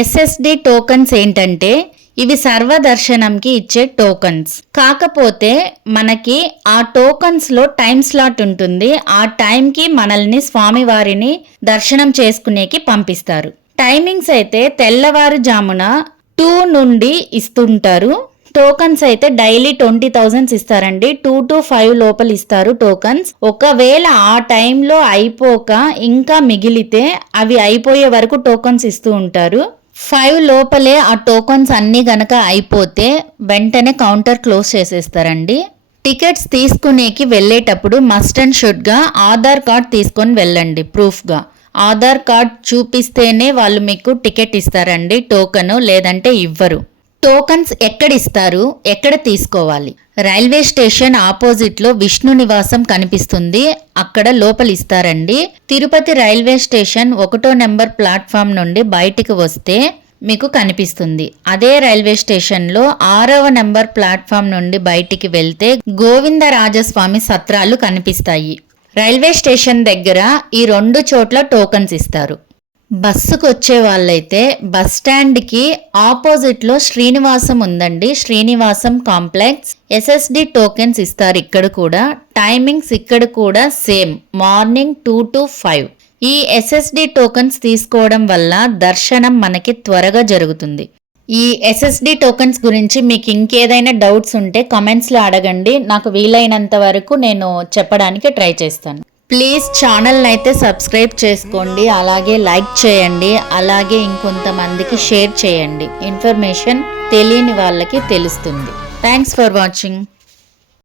SSD tokens ఏంటంటే ఇవి సర్వదర్శనంకి ఇచ్చే టోకన్స్. కాకపోతే మనకి ఆ టోకన్స్ లో టైం స్లాట్ ఉంటుంది. ఆ టైంకి మనల్ని స్వామివారిని దర్శనం చేసుకునేకి పంపిస్తారు. టైమింగ్స్ అయితే తెల్లవారుజామున 2 నుండి ఇస్తుంటారు. టోకన్స్ అయితే డైలీ 20,000 ఇస్తారండి. 2 to 5 లోపల ఇస్తారు టోకన్స్. ఒకవేళ ఆ టైంలో అయిపోక ఇంకా మిగిలితే అవి అయిపోయే వరకు టోకన్స్ ఇస్తూ ఉంటారు. 5 లోపలే ఆ టోకన్స్ అన్ని గనక అయిపోతే వెంటనే కౌంటర్ క్లోజ్ చేసేస్తారండి. టికెట్స్ తీసుకునేకి వెళ్ళేటప్పుడు మస్ట్ అండ్ షుడ్ గా ఆధార్ కార్డ్ తీసుకొని వెళ్ళండి. ప్రూఫ్గా ఆధార్ కార్డ్ చూపిస్తేనే వాళ్ళు మీకు టికెట్ ఇస్తారండి, టోకన్ లేదంటే ఇవ్వరు. టోకన్స్ ఎక్కడ ఇస్తారు, ఎక్కడ తీసుకోవాలి? రైల్వే స్టేషన్ ఆపోజిట్ లో విష్ణు నివాసం కనిపిస్తుంది, అక్కడ లోపల ఇస్తారండి. తిరుపతి రైల్వే స్టేషన్ 1వ నెంబర్ ప్లాట్ఫామ్ నుండి బయటికి వస్తే మీకు కనిపిస్తుంది. అదే రైల్వే స్టేషన్ లో 6వ నెంబర్ ప్లాట్ఫామ్ నుండి బయటికి వెళ్తే గోవిందరాజస్వామి సత్రాలు కనిపిస్తాయి. రైల్వే స్టేషన్ దగ్గర ఈ 2 చోట్ల టోకన్స్ ఇస్తారు. బస్సుకు వచ్చే వాళ్ళైతే బస్ స్టాండ్ కి ఆపోజిట్ లో శ్రీనివాసం ఉందండి, శ్రీనివాసం కాంప్లెక్స్. ఎస్ఎస్డి టోకెన్స్ ఇస్తారు ఇక్కడ కూడా. టైమింగ్స్ ఇక్కడ కూడా సేమ్, మార్నింగ్ 2 to 5. ఈ ఎస్ఎస్డి టోకెన్స్ తీసుకోవడం వల్ల దర్శనం మనకి త్వరగా జరుగుతుంది. ఈ ఎస్ఎస్డి టోకెన్స్ గురించి మీకు ఇంకేదైనా డౌట్స్ ఉంటే కామెంట్స్లో అడగండి, నాకు వీలైనంత వరకు నేను చెప్పడానికి ట్రై చేస్తాను. ప్లీజ్ ఛానల్ని అయితే సబ్స్క్రైబ్ చేసుకోండి, అలాగే లైక్ చేయండి, అలాగే ఇంకొంతమందికి షేర్ చేయండి. ఇన్ఫర్మేషన్ తెలియని వాళ్ళకి తెలుస్తుంది. Thanks for watching.